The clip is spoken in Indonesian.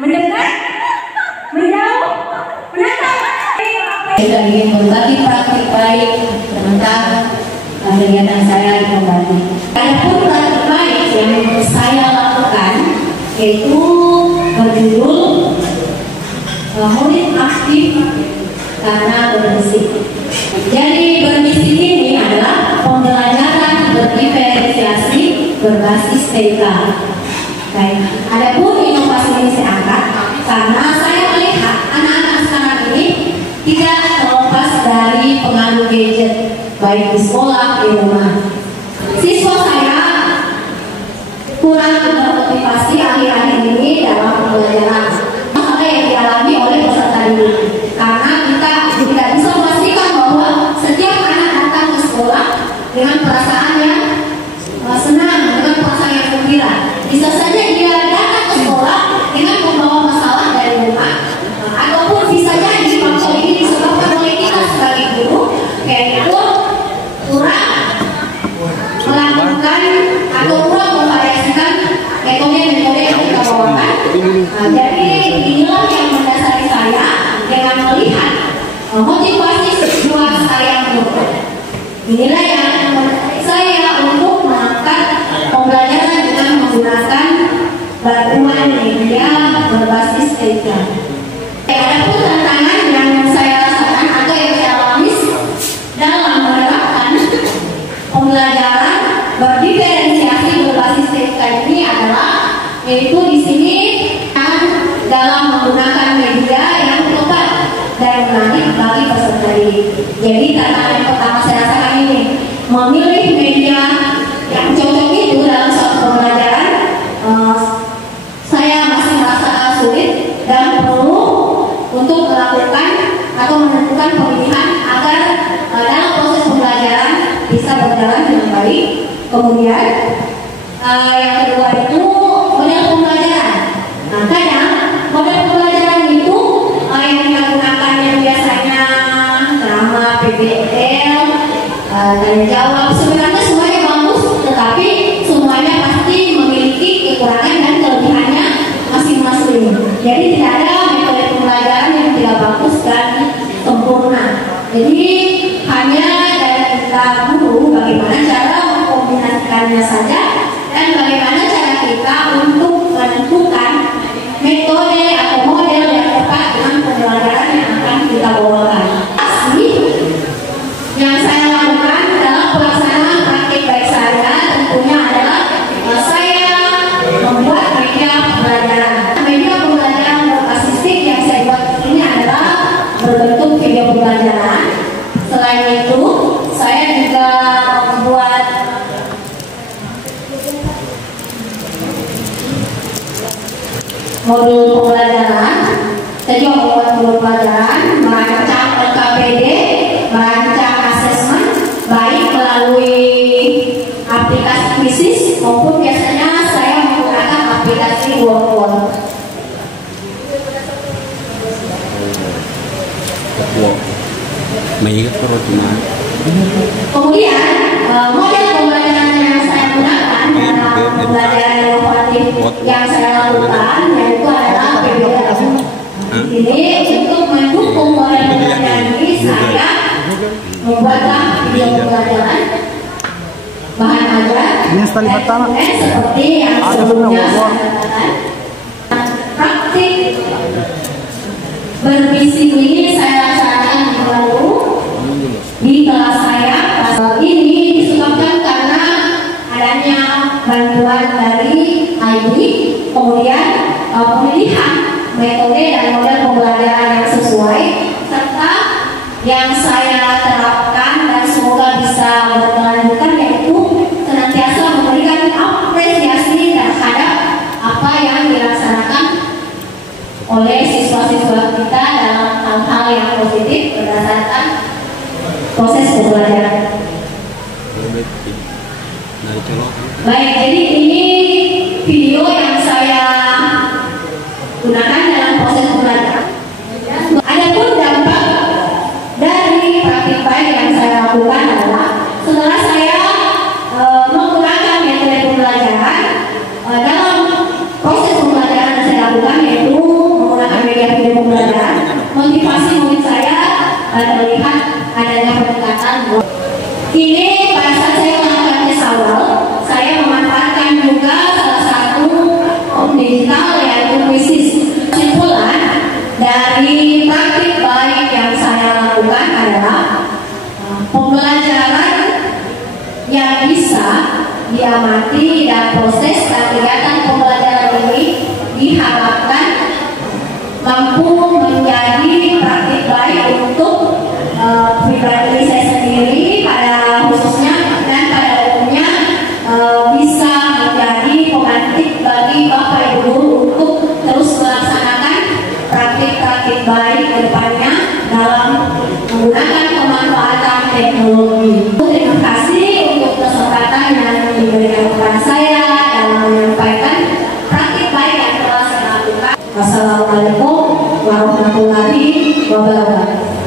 mendekat, menjauh, menatap. Kita ingin berbagi praktik baik tentang kegiatan saya di Pembati. Adapun praktik baik yang saya lakukan yaitu berjudul murid aktif karena bermisi. Jadi bermisi ini adalah pembelajaran berdiferensiasi berbasis TK. Baik, adapun inovasi ini saya angkat karena saya melihat anak-anak sekarang ini tidak terlepas dari pengaruh gadget baik di sekolah, di rumah. Siswa saya kurang termotivasi akhir-akhir ini dalam pembelajaran. Hal yang dialami oleh peserta didik. Karena kita tidak bisa memastikan bahwa setiap anak datang ke sekolah dengan perasaan yang senang, dengan perasaan yang gembira. Bisa saja dia datang ke sekolah dengan membawa masalah dari rumah, ataupun bisa jadi faktor ini disebabkan oleh kita sebagai guru, yaitu kurang melakukan atau kurang memvariasikan metode-metode yang kita bawakan. Jadi inilah yang mendasari saya dengan melihat motivasi siswa saya menurut. Inilah yang mendasari saya untuk mengangkat pembelajaran dengan menggunakan bantuan media berbasis TK. Adapun tantangan yang saya rasakan atau yang saya alami dalam menerapkan pembelajaran berdiferensiasi berbasis TK ini adalah yaitu di sini dalam menggunakan media yang tepat dan menarik bagi peserta didik. Jadi tantangan yang pertama saya rasakan ini memilih media yang cocok itu dalam suatu pembelajaran. Saya masih merasa sulit dan perlu untuk melakukan atau menentukan pemilihan agar dalam proses pembelajaran bisa berjalan dengan baik. Kemudian yang kedua itu model pembelajaran. Nah, kadang model pembelajaran itu yang kita gunakan yang biasanya drama, PBL, tanya jawab, sebenarnya semuanya bagus, tetapi semuanya pasti memiliki kekurangan dan kelebihannya masing-masing. Jadi tidak ada metode pembelajaran yang tidak bagus dan sempurna. Jadi hanya dari kita guru bagaimana cara mengkombinasikannya saja dan bagaimana cara kita untuk menentukan metode atau model yang tepat dengan pembelajaran yang akan kita bawakan. Yang saya lakukan dalam pelaksanaan praktik baik saya tentunya adalah saya membuat media pembelajaran. Media pembelajaran berbasis TIK yang saya buat ini adalah berbentuk video pembelajaran. Selain itu, saya juga membuat modul pembelajaran. Saya juga membuat modul pembelajaran, merancang LKPD, merancang asesmen, baik melalui aplikasi krisis maupun biasanya saya menggunakan aplikasi Word. Kemudian model pembelajaran yang saya gunakan dalam pembelajaran inovatif yang saya lakukan yaitu adalah PBL. Ini untuk mendukung model pembelajaran ini saya membuatlah video pembelajaran bahan ajar seperti yang sebelumnya saya katakan. Praktik berbisi ini saya laksanakan minggu lalu di kelas saya. Ini disebabkan karena adanya bantuan dari ID, kemudian pemilihan metode dan model pembelajaran yang sesuai serta yang saya terapkan dan semoga bisa berkelanjutan yaitu senantiasa memberikan apresiasi terhadap apa yang dilaksanakan oleh siswa-siswa kita dalam hal-hal yang positif berdasarkan proses pembelajaran. Baik, jadi ini video yang saya gunakan dalam proses pembelajaran. Adapun dampak dari praktik baik yang saya lakukan adalah setelah saya menggunakan metode pembelajaran dalam proses pembelajaran yang saya lakukan yaitu yang bisa diamati dan proses kegiatan pembelajaran ini diharapkan mampu menjadi praktik baik untuk pribadi saya sendiri pada khususnya dan pada umumnya bisa menjadi pemantik bagi Bapak Ibu guru untuk terus melaksanakan praktik-praktik baik ke depannya dalam menggunakan pemanfaatan teknologi. Terima kasih untuk kesempatan yang diberikan kepada saya dalam menyampaikan praktik baik yang telah saya lakukan. Wassalamualaikum warahmatullahi wabarakatuh.